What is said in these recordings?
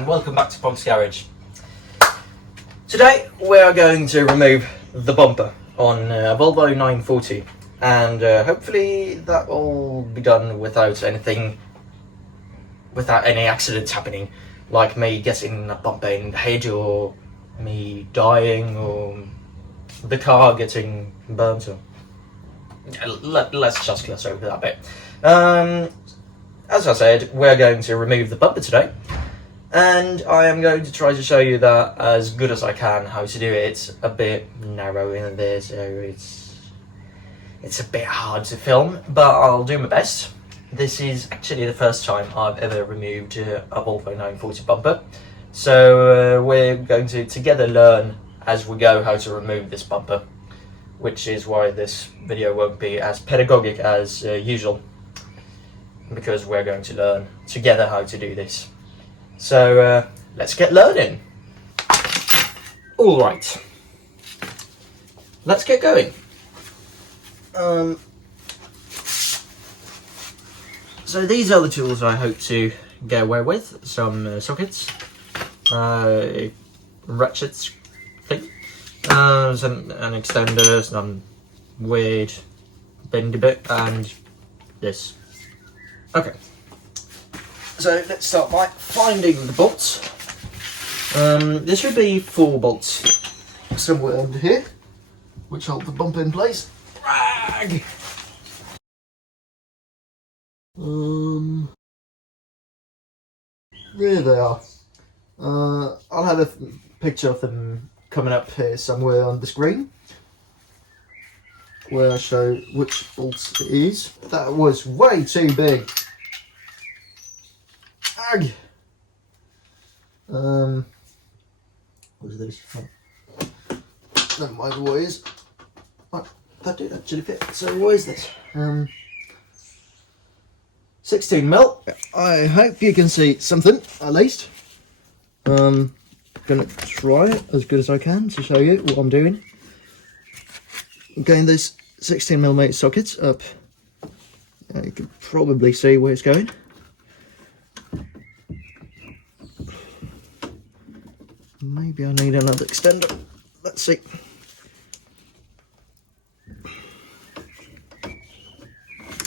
and welcome back to Pongs Garage. Today we are going to remove the bumper on Volvo 940, and hopefully that will be done without any accidents happening, like me getting a bumper in the head, or me dying, or the car getting burnt. Or let's just gloss over that bit. As I said, we're going to remove the bumper today, and I am going to try to show you that as good as I can how to do it. A bit narrow in there, so it's a bit hard to film, but I'll do my best. This is actually the first time I've ever removed a Volvo 940 bumper, so we're going to together learn as we go how to remove this bumper, which is why this video won't be as pedagogic as usual, because we're going to learn together how to do this. So let's get learning. Alright, let's get going. So these are the tools I hope to get away with. Some sockets, ratchets thing, an extender, some weird bendy bit, and this. Okay, so let's start by finding the bolts. There should be 4 bolts somewhere under here, which hold the bumper in place. Drag! There they are. I'll have a picture of them coming up here somewhere on the screen, where I show which bolts it is. That was way too big. Ag! What is this? Never mind what it is. Oh, that did actually fit. So what is this? 16mm. I hope you can see something, at least. Gonna try it as good as I can to show you what I'm doing. Getting this 16mm sockets up. You can probably see where it's going. Maybe I need another extender. Let's see.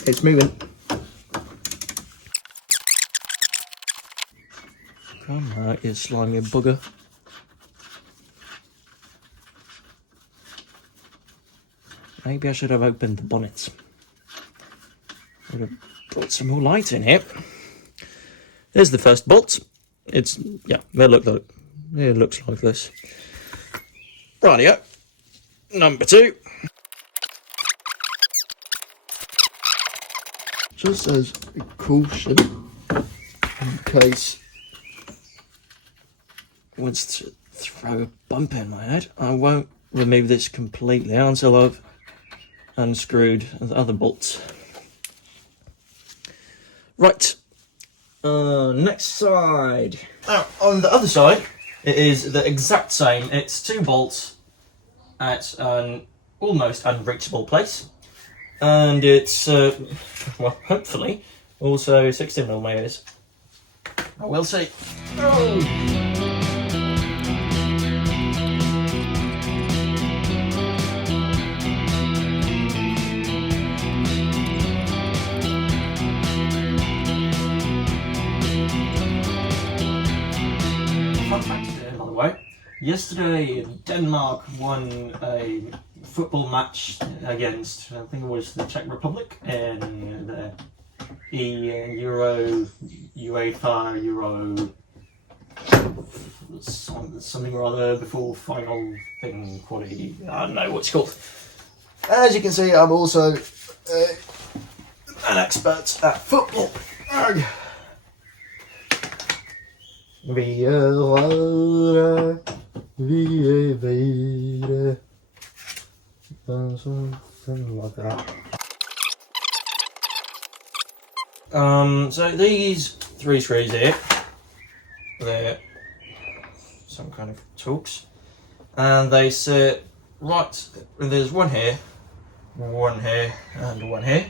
It's moving. Come on, you slimy bugger. Maybe I should have opened the bonnet. Would have put some more light in here. There's the first bolt. It looks like this. Rightio. Number 2. Just as a caution, in case I want to throw a bump in my head, I won't remove this completely until I've unscrewed the other bolts. Right, next side. Now, on the other side, it is the exact same. It's 2 bolts at an almost unreachable place, and it's, well, hopefully, also 16mm. I will see. Oh. By the way, yesterday Denmark won a football match against, I think it was the Czech Republic, in the UEFA Euro something or other before final thing quality. I don't know what it's called. As you can see, I'm also an expert at football. Something like that. So these 3 screws here, they're some kind of Torx, and they sit right. There's one here, and one here.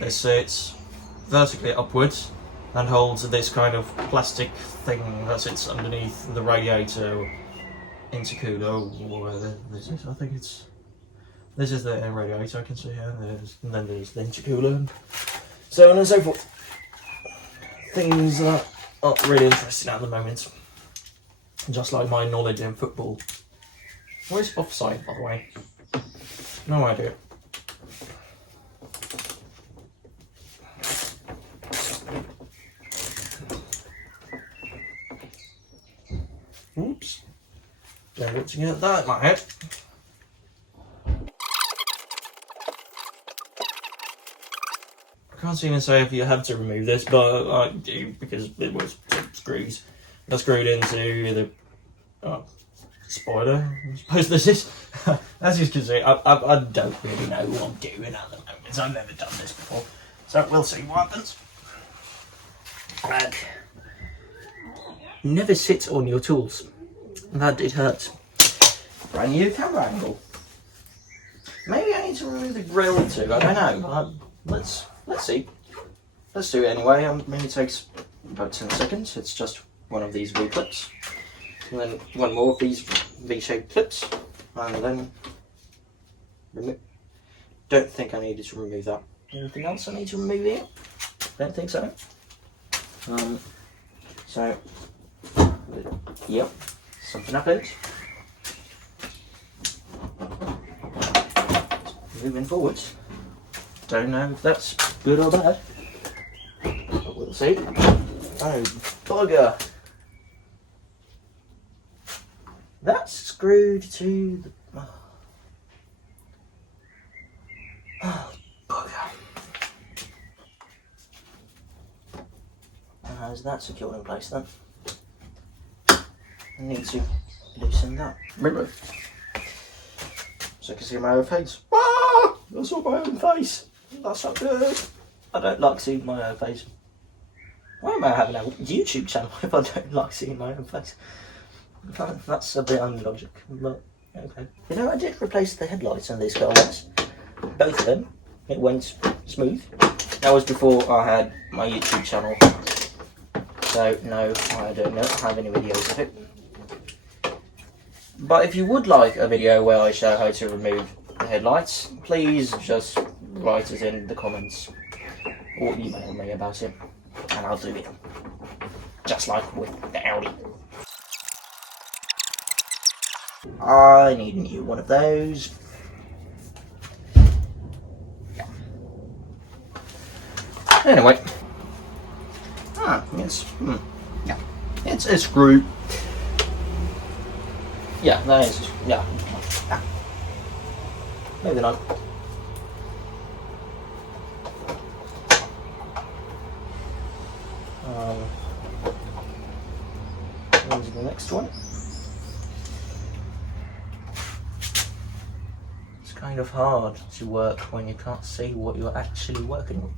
They sit vertically upwards, and holds this kind of plastic thing that sits underneath the radiator intercooler, or whatever this is. I think this is the radiator I can see here, and then there's the intercooler, and so on and so forth. Things that aren't really interesting at the moment. Just like my knowledge in football. Where's offside, by the way? No idea. Oops. Don't want to get that in my head. I can't even say if you have to remove this, but I do because it was screws. They're screwed into the spider, I suppose this is. As you can see, I don't really know what I'm doing at the moment. I've never done this before, so we'll see what happens. Never sit on your tools. That did hurt. Brand new camera angle. Maybe I need to remove the grill too. I don't know. Let's see. Let's do it anyway. Maybe it takes about 10 seconds. It's just one of these V clips, and then one more of these V-shaped clips, and then remove. Don't think I needed to remove that. Anything else I need to remove here? Don't think so. So, yep, something happened. Moving forwards. Don't know if that's good or bad, but we'll see. Oh, bugger! That's screwed to the... Oh, bugger. And how's that secured in place then? I need to loosen that. Remove. So I can see my own face. Ah! I saw my own face. That's not good. I don't like seeing my own face. Why am I having a YouTube channel if I don't like seeing my own face? That's a bit unlogic, but okay. You know, I did replace the headlights on these cars. Both of them. It went smooth. That was before I had my YouTube channel. So, no, I don't have any videos of it. But if you would like a video where I show how to remove the headlights, please just write it in the comments or email me about it, and I'll do it. Just like with the Audi. I need a new one of those. Anyway. Yes. Yeah. It's a screw. Yeah, that is. Yeah. Moving on. Where's the next one? It's kind of hard to work when you can't see what you're actually working with.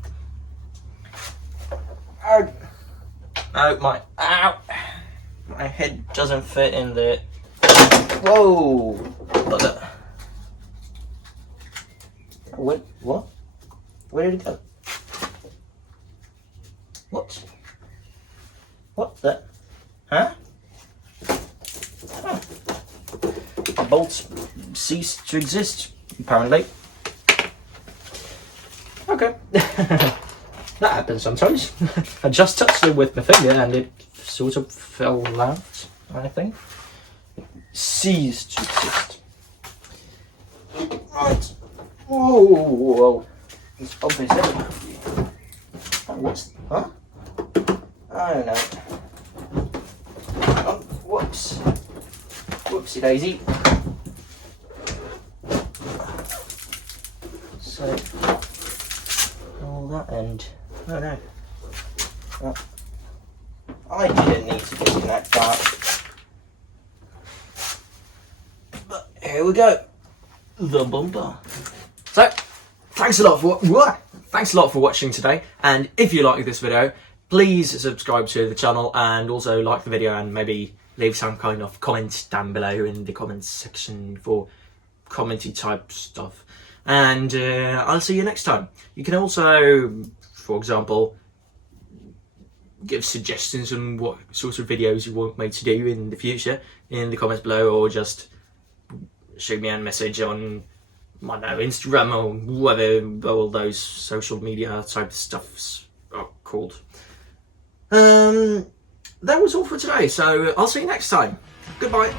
Ow! Oh, my head doesn't fit in there. Whoa! Bugger. Wait, what? Where did it go? What? What the? Huh? Oh. The bolts ceased to exist, apparently. Okay. That happens sometimes. I just touched it with my finger and it sort of fell out, I think. It ceased to exist. Right. Whoa, whoa. It's obvious everywhere. Oh, what's... Huh? Oh, no. Oh, whoops. Whoopsie daisy. So... all that end. Oh no. Oh. I didn't need to disconnect that. But here we go. The bumper. So, thanks a lot for watching today. And if you like this video, please subscribe to the channel and also like the video and maybe leave some kind of comment down below in the comments section for commenty type stuff. And I'll see you next time. You can also, for example, give suggestions on what sorts of videos you want me to do in the future in the comments below, or just shoot me a message on, I don't know, Instagram or whatever all those social media type stuffs are called. That was all for today, so I'll see you next time. Goodbye.